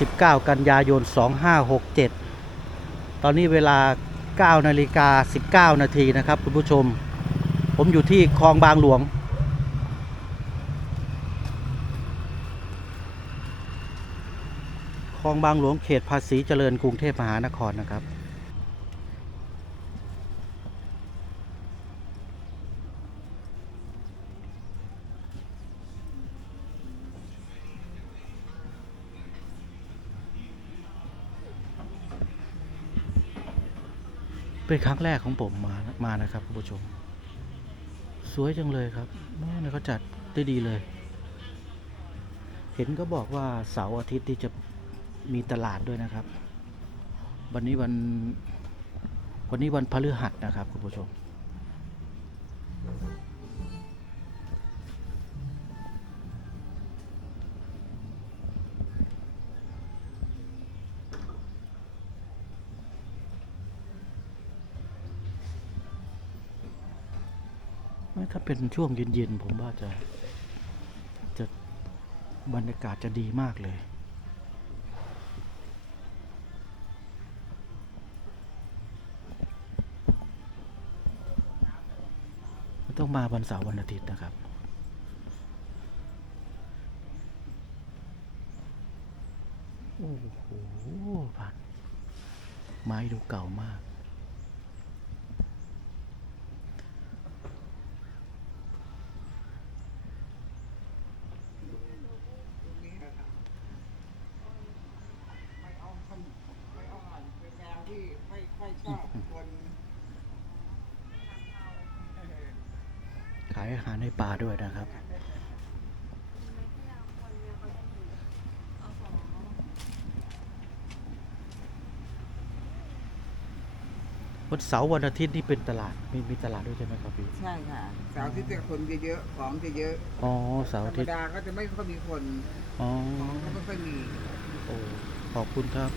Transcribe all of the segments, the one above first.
19 กันยายน 2567 ตอนนี้เวลา 9 นาฬิกา 19 นาทีนะครับ คุณผู้ชม ผมอยู่ที่คลองบางหลวง คลองบางหลวงเขตภาษีเจริญกรุงเทพมหานครนะครับ เป็นครั้งแรกของผมมามานะครับคุณผู้ชม สวยจังเลยครับแม่เนี่เขาจัดได้ดีเลย เห็นก็บอกว่าเสาร์อาทิตย์ที่จะมีตลาดด้วยนะครับ วันนี้วันวันนี้วันพฤหัสนะครับคุณผู้ชม ถ้าเป็นช่วงเย็นๆผมว่าจะจะบรรยากาศจะดีมากเลย ต้องมาวันเสาร์วันอาทิตย์นะครับโอ้โหผ่านไม้ดูเก่ามาก ไม่เอาขนไม่เอาอาหารเป็นแนวที่ไม่ค่อยชอบคน ขายอาหารให้ปลาด้วยนะครับ วันเสาร์วันอาทิตย์นี่เป็นตลาดมีมีตลาดด้วยใช่ไหมครับพี่ ใช่ค่ะเสาร์อาที่จะคนเยอะๆของจะเยอะอ๋อเสาร์ธรอารทิมตย์ ดาก็จะไม่ค่อยมีคนอ๋อ ของก็ไม่ค่อยมี โอ้ขอบคุณครับ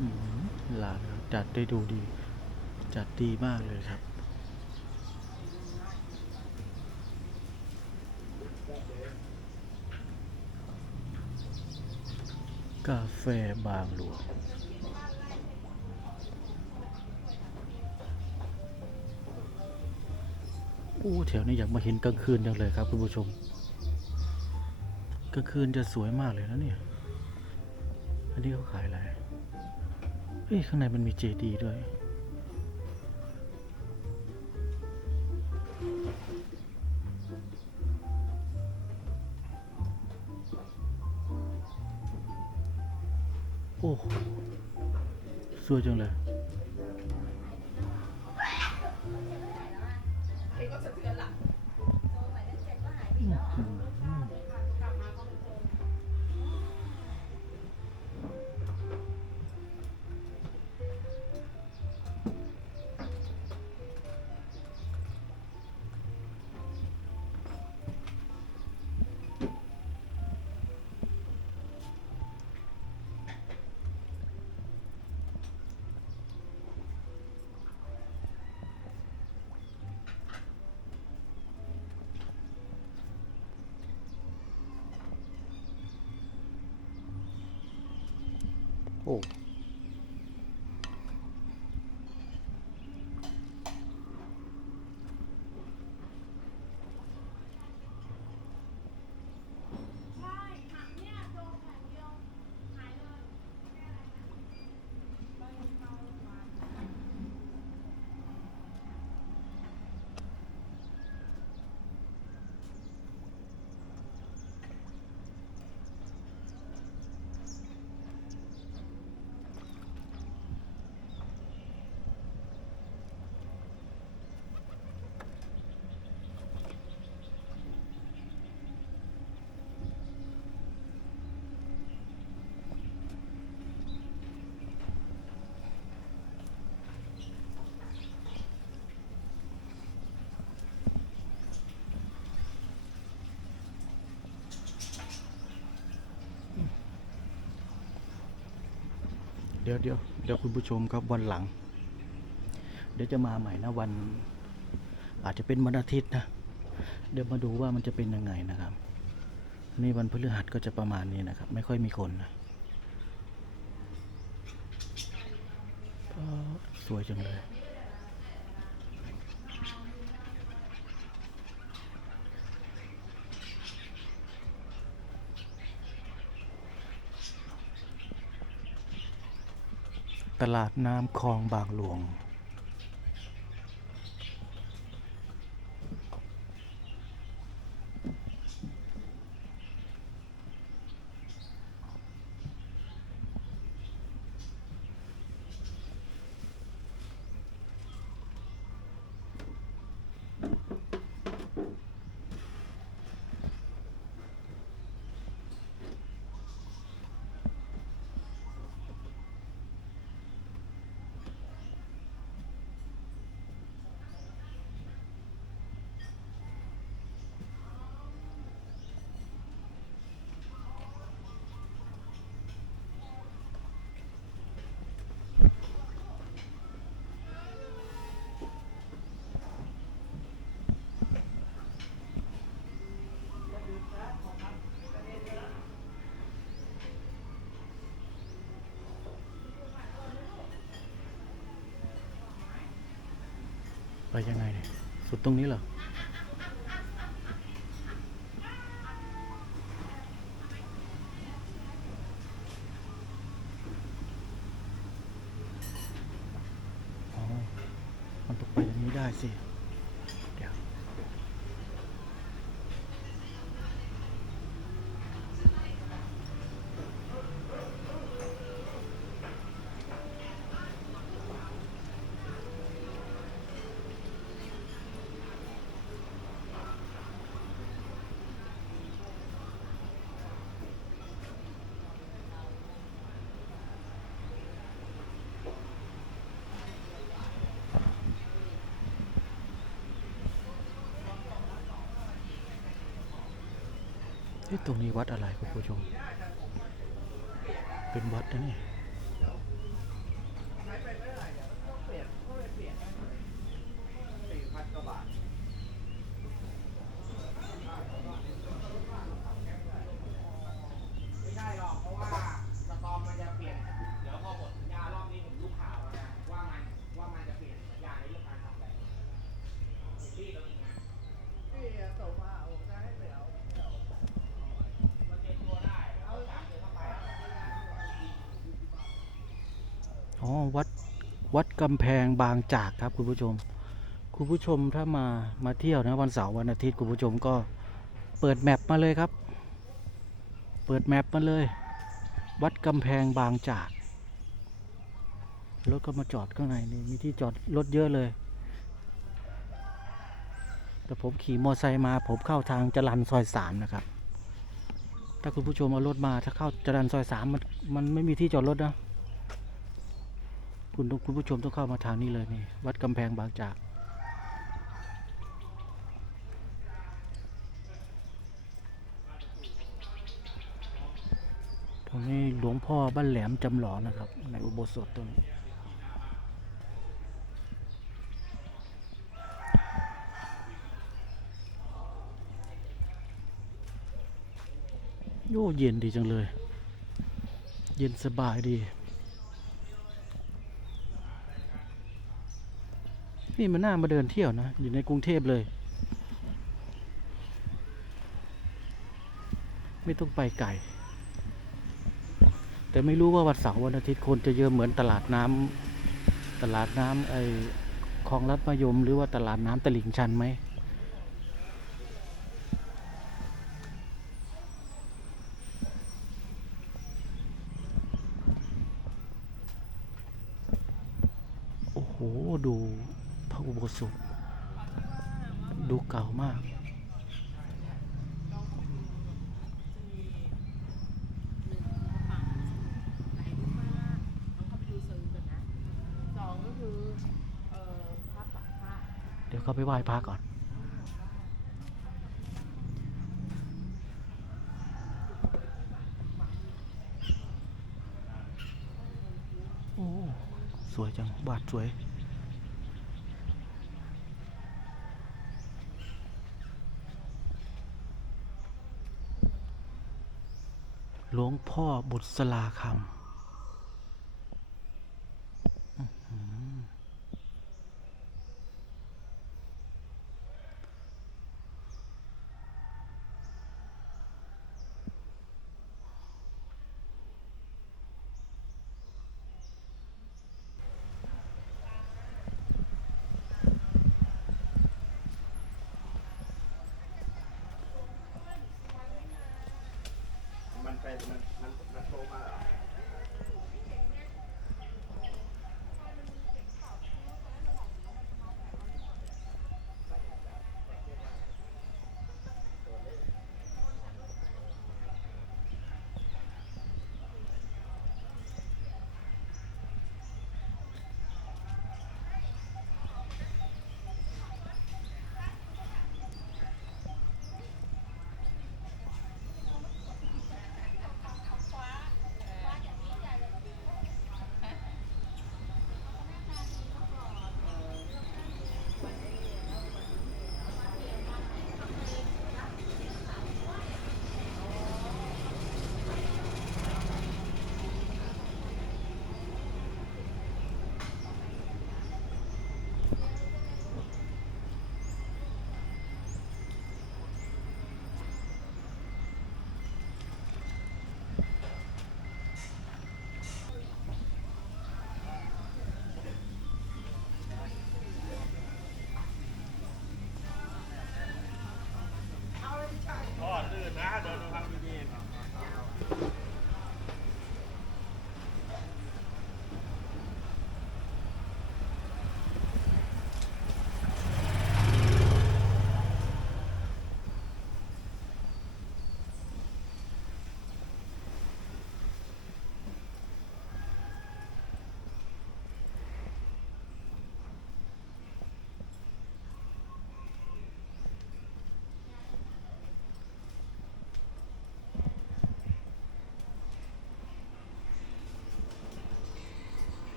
อืมร้านจัด ได้ดูดี จัดดีมากเลยครับกาแฟบางหลวงอู้แถวนี้อยากมาเห็นกลางคืนจังเลยครับคุณผู้ชม กลางคืนจะสวยมากเลยนะเนี่ย อันนี้เขาขายอะไร เอ้ยข้างในมันมีเจดีด้วย โอ้โหสวยจังเลย โดี๋ยวเดี๋ยวเดี๋ยวคุณผู้ชมครับวันหลัง เดี๋ยวจะมาใหม่นะวัน อาจจะเป็นวันอาทิตย์นะ เดี๋ยวมาดูว่ามันจะเป็นยังไงนะครับ นี่วันพฤหัสก็จะประมาณนี้นะครับ ไม่ค่อยมีคนนะก็สวยจังเลย ตลาดน้ำคลองบางหลวง ไปยังไงเนี่ย สุดตรงนี้เหรออ๋อมันต้องไปอย่างนี้ได้สิ เดี๋ยว เฮ้ยตรงนี้วัดอะไรคุณผู้ชม เป็นวัดนะเนี่ยพันกว่าบาทไม่ได้หรอกเพราะว่าสตอมมันจะเปลี่ยน เดี๋ยวพอหมดสัญญารอบนี้ผมรู้ข่าวแล้วนะว่ามันว่ามันจะเปลี่ยนสัญญาในเรื่องการทำอะไรที่เราอีกนะที่ส่งมาโอ้จะให้ไปเอามันเต็มตัวได้เอาสามเดือนเข้าไป อ๋อ วัด วัดกำแพงบางจากครับคุณผู้ชม คุณผู้ชมถ้ามามาเที่ยวนะวันเสาร์วันอาทิตย์คุณผู้ชมก็เปิดแมปมาเลยครับ เปิดแมปมาเลย วัดกำแพงบางจากรถก็มาจอดข้างในนี่มีที่จอดรถเยอะเลย แต่ผมขี่มอไซค์มาผมเข้าทางจรันซอยสามนะครับ ถ้าคุณผู้ชมเอารถมาถ้าเข้าจรันซอยสามมันมันไม่มีที่จอดรถนะ คุณคุณผู้ชมต้องเข้ามาทางนี้เลยนี่ วัดกำแพงบางจาก ตรงนี้หลวงพ่อบ้านแหลมจำหลอนะครับ ในอุโบสถตรงนี้โอ้เย็นดีจังเลย เย็นสบายดี นี่มันน่ามาเดินเที่ยวนะ อยู่ในกรุงเทพเลย ไม่ต้องไปไกลแต่ไม่รู้ว่าวันเสาร์วันอาทิตย์คนจะเยอะเหมือนตลาดน้ำตลาดน้ำไอ้คลองรัดมะยม หรือว่าตลาดน้ำตลิ่งชันไหมโอ้โห ดู บสถดูเก่ามากสองก็คือเอ่อพปักพระเดี๋ยวเขาไปไหว้พระก่อนสวยจัง บาทสวย หลวงพ่อบุตรสลาคำ อาหาร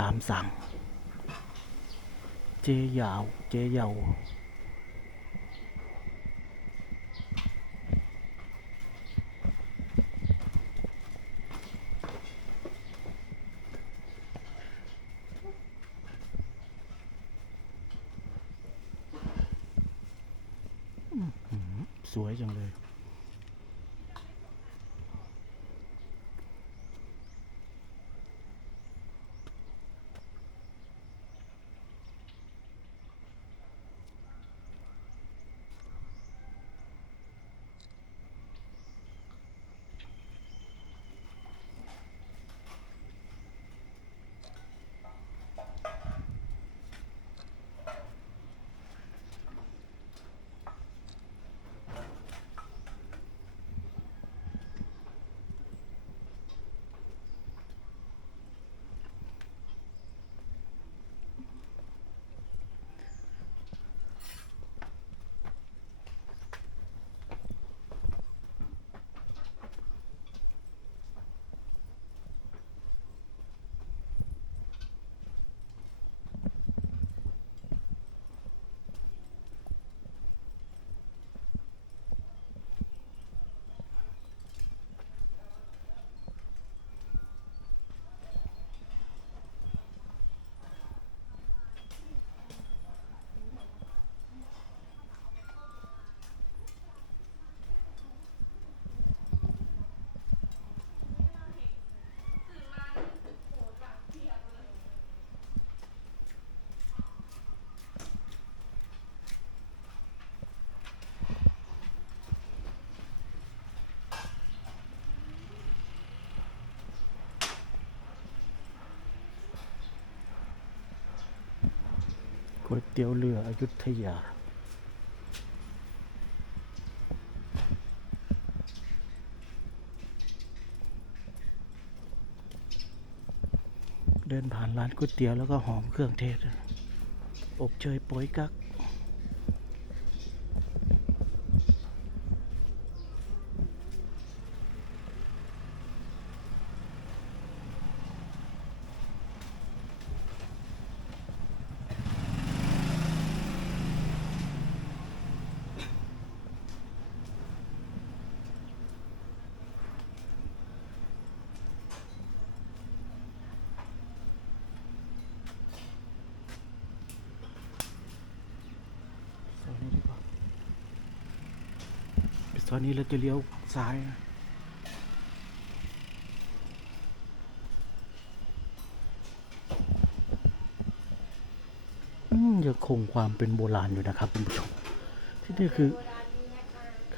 ตามสั่ง เจยาว เจยาวสวยจังเลย วยเตี๋ยวเรืออยุธยา เดินผ่านร้านก๋วยเตี๋ยวแล้วก็หอมเครื่องเทศ อบเชยโป๋ยกัก ซอยนี้ดีกว่าไปซอย นี้เราจะเลี้ยวซ้ายนะยังคงความเป็นโบราณอยู่นะครับคุณผู้ชม ที่นี่คือ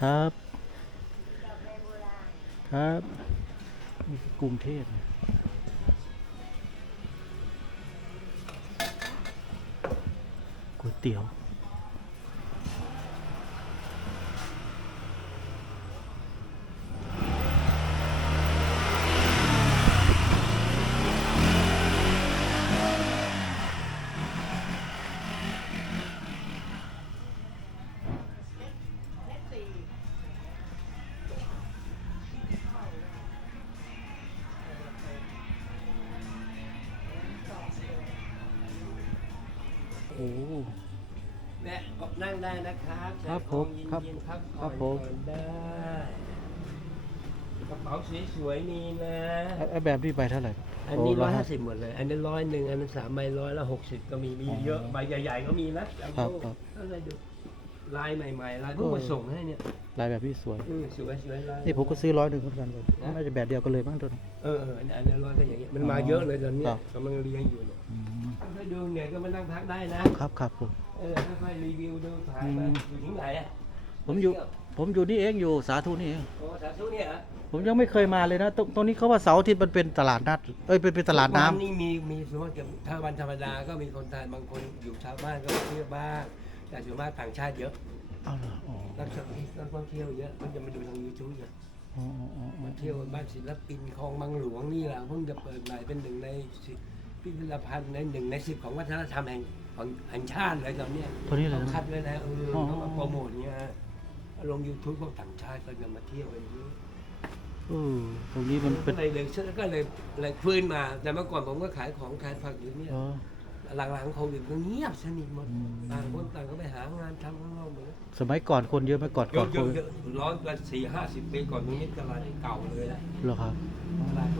ครับ ครับนี่คือกรุงเทพก๋วยเตี๋ยว พักครัผ่อบนผมก่อนได้กระเป๋าสวยๆนี่นะไอ้ไอ้แบบนี้ไปเท่าไหร่อันนี้โร้อยห้าสิบหมดเลย อันนี้ร้อยหนึ่งอันนั้นสามใบร้อยละหกสิบก็มีมีอ๋อเยอะใบใหญ่ๆก็มีนะแล้วครัก็บครับก็เลยดูลายใหม่ๆลายเพิ่งมาส่งให้เนี่ยลายแบบพี่สวยอืมสวยสวยลายนี่ผมก็ซื้อร้อยหนึ่งเหมือนกันเลยน่าจะแบบเดียวกันเลยมั้งตัวนี้เออเอออันอันนี้ร้อยก็อย่างเงี้ยมันมาเยอะเลยตอนเนี้คยรับกำลังเรียงอยู่เนี่ยอืมถ้าดูเหนื่อยก็มานั่งพักได้นะครับครับผมเออค่อยๆรีวิวดูถ่ายมาอืมอยู่ที่ไหนอะ ผมอยู่ ผมอยู่นี่เองอยู่สาธุนี่เองโอ้สาธุเนี่ยเหรอผมยังไม่เคยมาเลยนะตรงตรงนี้เขาว่าเสาร์อาทิตย์มันเป็นตลาดนัดเอ้ยเป็นเป็นตลาดน้ำ วันนี่มีมีส่วนมากจะถ้าวันธรรมดาก็มีคนไทยบางคนอยู่ชาวบ้านก็มาเที่ยวบ้างแต่ส่วนมากต่างชาติเยอะเอาเหรออ๋อนักท่องนักท่องเที่ยวเยอะมันจะมาดูทางยูทูบเนี่ยอ๋ออ๋ออ๋อมาเที่ยวบ้านศิลปินคลองบางหลวงนี่แหละเพิ่งจะเปิดใหม่เป็นหนึ่งในสิบพิพิธภัณฑ์ในหนึ่งในสิบของวัฒนธรรมแห่งของแห่งชาติเลยตอนเนี้ยตัวนี้เลยเขานะ คัดไว้แล้วเอออ๋อเขามาโปรโมทเนี่ยฮะ ลง YouTube พวกต่างชาติก็จะมาเที่ยวกันเยอะเออตรงนี้มันเป็ก็นเลยเลยก็เลยเลยฟื้นมา แต่เมื่อก่อนผมก็ขายของขายผักอยู่เนี่ยเออหลังๆโควิดก็เงียบสนิทหมดอืม ต่างคนต่างก็ไปหางานทำข้างนอกหมดแล้วสมัยก่อนคนเยอะไหมก่อนเยก่ออะนเยโคอะวิดเยอะร้อยกว่าสี่ห้าสิบปีก่อนตรงนี้ตลาดเก่าเลยแหละเหรอครับ ตลาด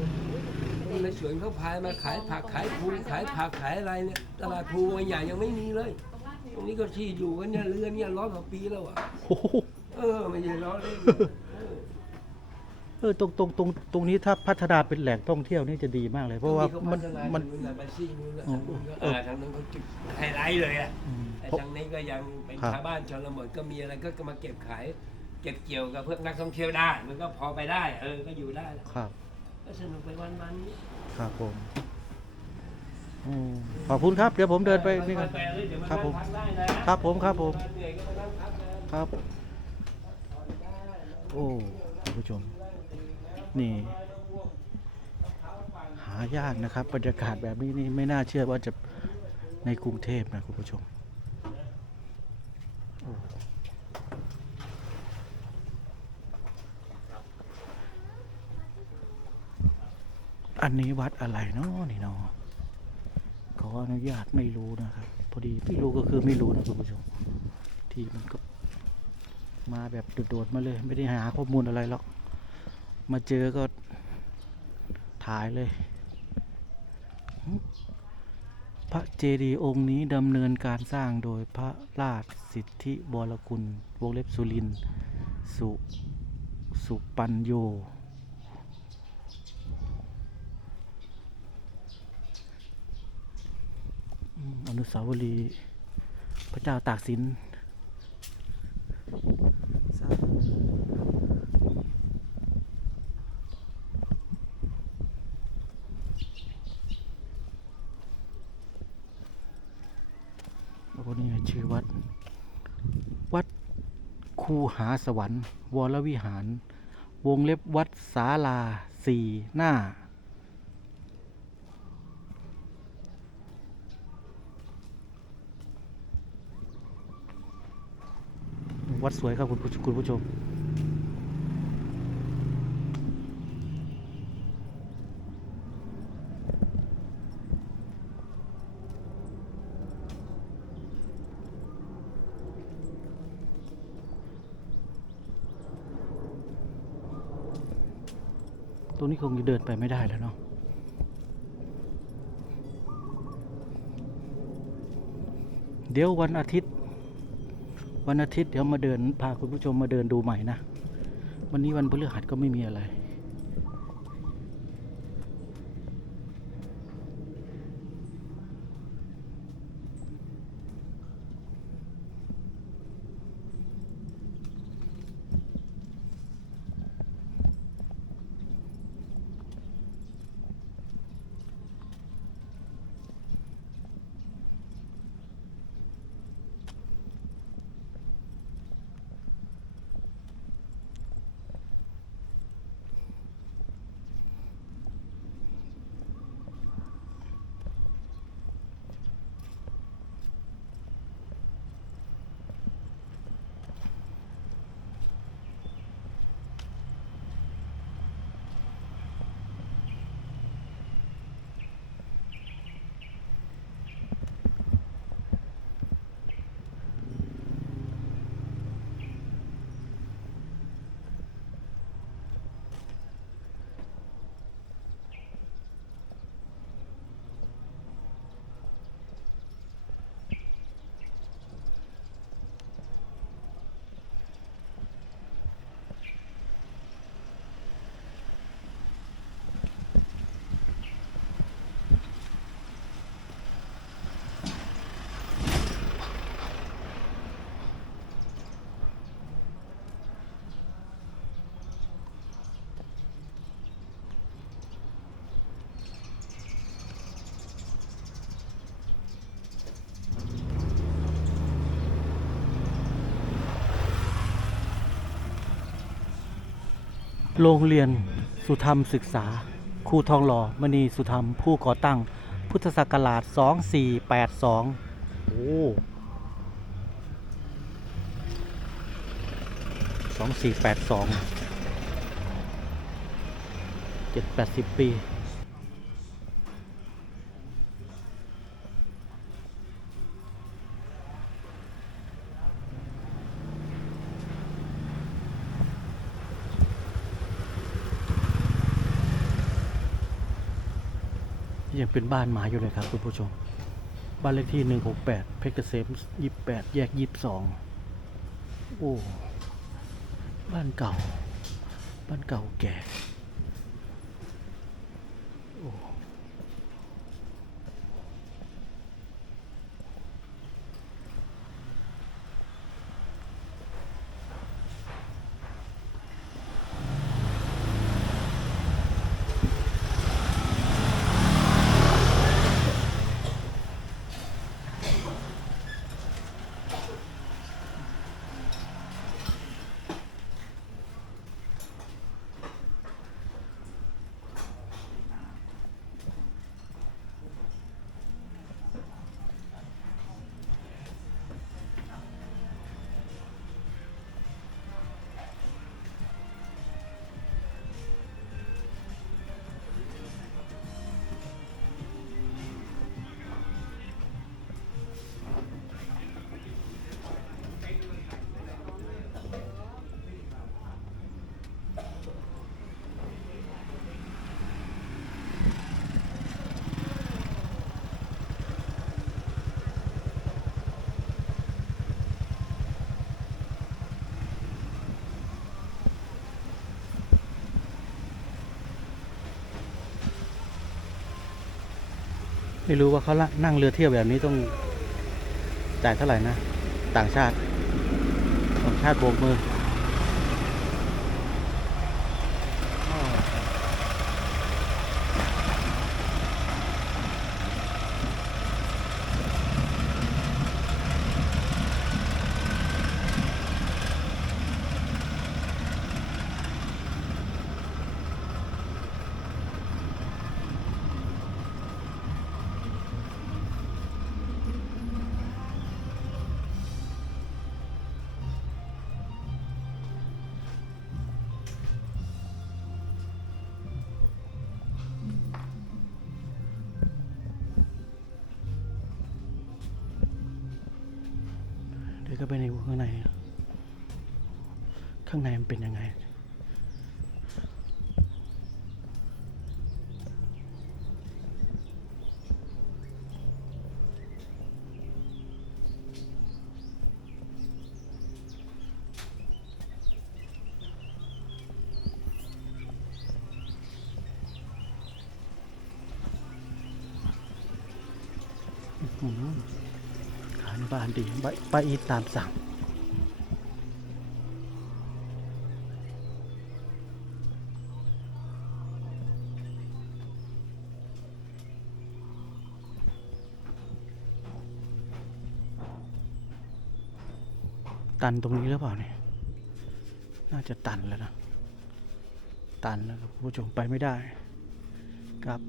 ในสวนเขาพายมาขายผักขายภูขายผักขายอะไรเนี่ยตลาดภูใหญ่ยังไม่มีเลย ตรงนี้ก็ที่อยู่กันเนี่ยเรือนเนี่ยร้อยกว่าปีแล้วอะโอ้โห เออไม่ใช่ร้อยเลยเออเออตรงตรงตรงตรงนี้ถ้าพัฒนาเป็นแหล่งท่องเที่ยวนี่จะดีมากเลย เพราะว่าเขามันพัฒามันทางนู้นไปซีกนู้นแล้วอ๋อทางนู้นก็เอเอออทางนู้นเขาจุดไฮไลท์เลยอะอืมไอ้เพราะทางนี้ก็ยังเป็นครับชาวบ้านชนบทก็มีอะไรก็มาเก็บขาย เก็บเกี่ยวกับเพื่อนักท่องเที่ยวได้ มันก็พอไปได้ เออก็อยู่ได้แหละครับก็สนุกไปวันวันๆนี้ครับผมอืมขอบคุณครับ เดี๋ยวผมเดินไปนี่กันไปเลยเดี๋ยวมาครับผมนั่งพักได้นะครับผม ครับผมเวลาเหนื่ อยก็มานั่งพักได้ครับโอ้คุณผู้ชม นี่ หายากนะครับบรรยากาศแบบนี้นี่ไม่น่าเชื่อว่าจะในกรุงเทพนะคุณผู้ชมอ้อันนี้วัดอะไรเนาะนี่เนาะขออนุญาตไม่รู้นะครับ พอดีไม่รู้ก็คือไม่รู้นะคุณผู้ชม ที่มันก็ มาแบบโดดๆมาเลย ไม่ได้หาข้อมูลอะไรหรอก มาเจอก็ถ่ายเลย พระเจดีย์องค์นี้ดำเนินการสร้างโดยพระราชสิทธิบรกุลวงเล็บสุรินทร์สุสุปัญโยอืมอนุสาวรีย์พระเจ้าตากสิน หาสวรรค์ วรวิหาร วงเล็บวัดศาลาสี่หน้า วัดสวยครับคุณผู้ชม ตรงนี้คงจะเดินไปไม่ได้แล้วเนาะเดี๋ยววันอาทิตย์ วันอาทิตย์เดี๋ยวมาเดินพาคุณผู้ชมมาเดินดูใหม่นะ วันนี้วันพฤหัสก็ไม่มีอะไร โรงเรียนสุธรรมศึกษาครูทองหล่อมณีสุธรรมผู้ก่อตั้ง พุทธศักราช 2482 โอ้สองสี่แปดสองเจ็ดแปดสิบปี ยังเป็นบ้านหมาอยู่เลยครับคุณผู้ชม บ้านเลขที่ 168 เพชรเกษม 28 แยก 22 โอ้ บ้านเก่า บ้านเก่าแก่ ไม่รู้ว่าเขาละนั่งเรือเที่ยวแบบนี้ต้องจ่ายเท่าไหร่นะ ต่างชาติต่างชาติโบกมือ ยวก็ไปในข้างใน ข้างในมันเป็นยังไง อืมขายในบ้าน ดีไปอีตามสั่งตันตรงนี้หรือเปล่าเนี่ย น่าจะตันแล้วนะ ตันแล้วครับผู้ชมไปไม่ได้ครับ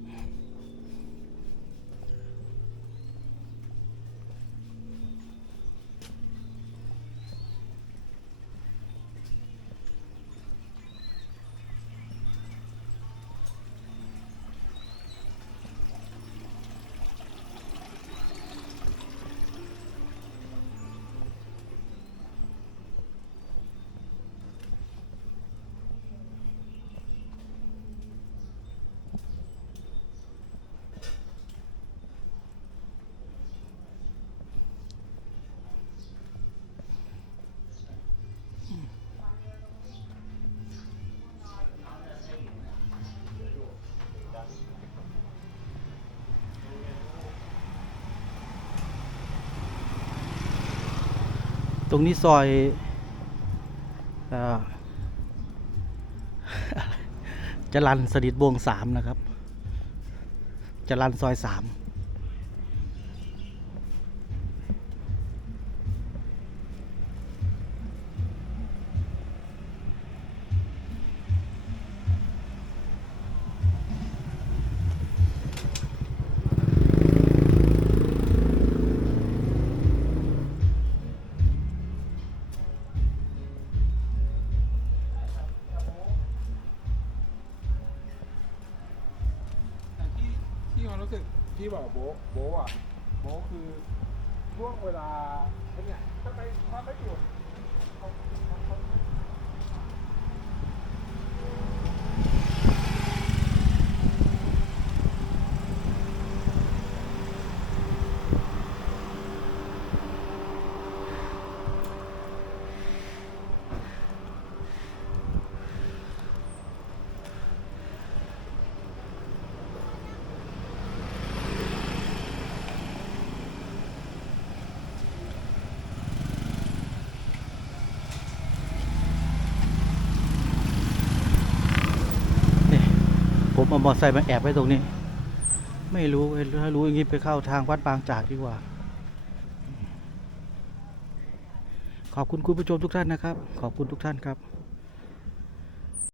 ตรงนี้ซอยเอ่อจรันสนิทวงสามนะครับจรันซอยสาม สึกที่บอกโบะโบะอะโบะคือช่วงเวลาไอ้เนี่ยถ้าไปถ้าไม่หยุดเขาเขาเขา นี่ผ มอเตอร์ไซค์มันแอบไว้ตรงนี้ ไม่รู้เว้ยถ้ารู้อย่างนี้ไปเข้าทางวัดบางจากดีกว่า ขอบคุณคุณผู้ชมทุกท่านนะครับ ขอบคุณทุกท่านครับ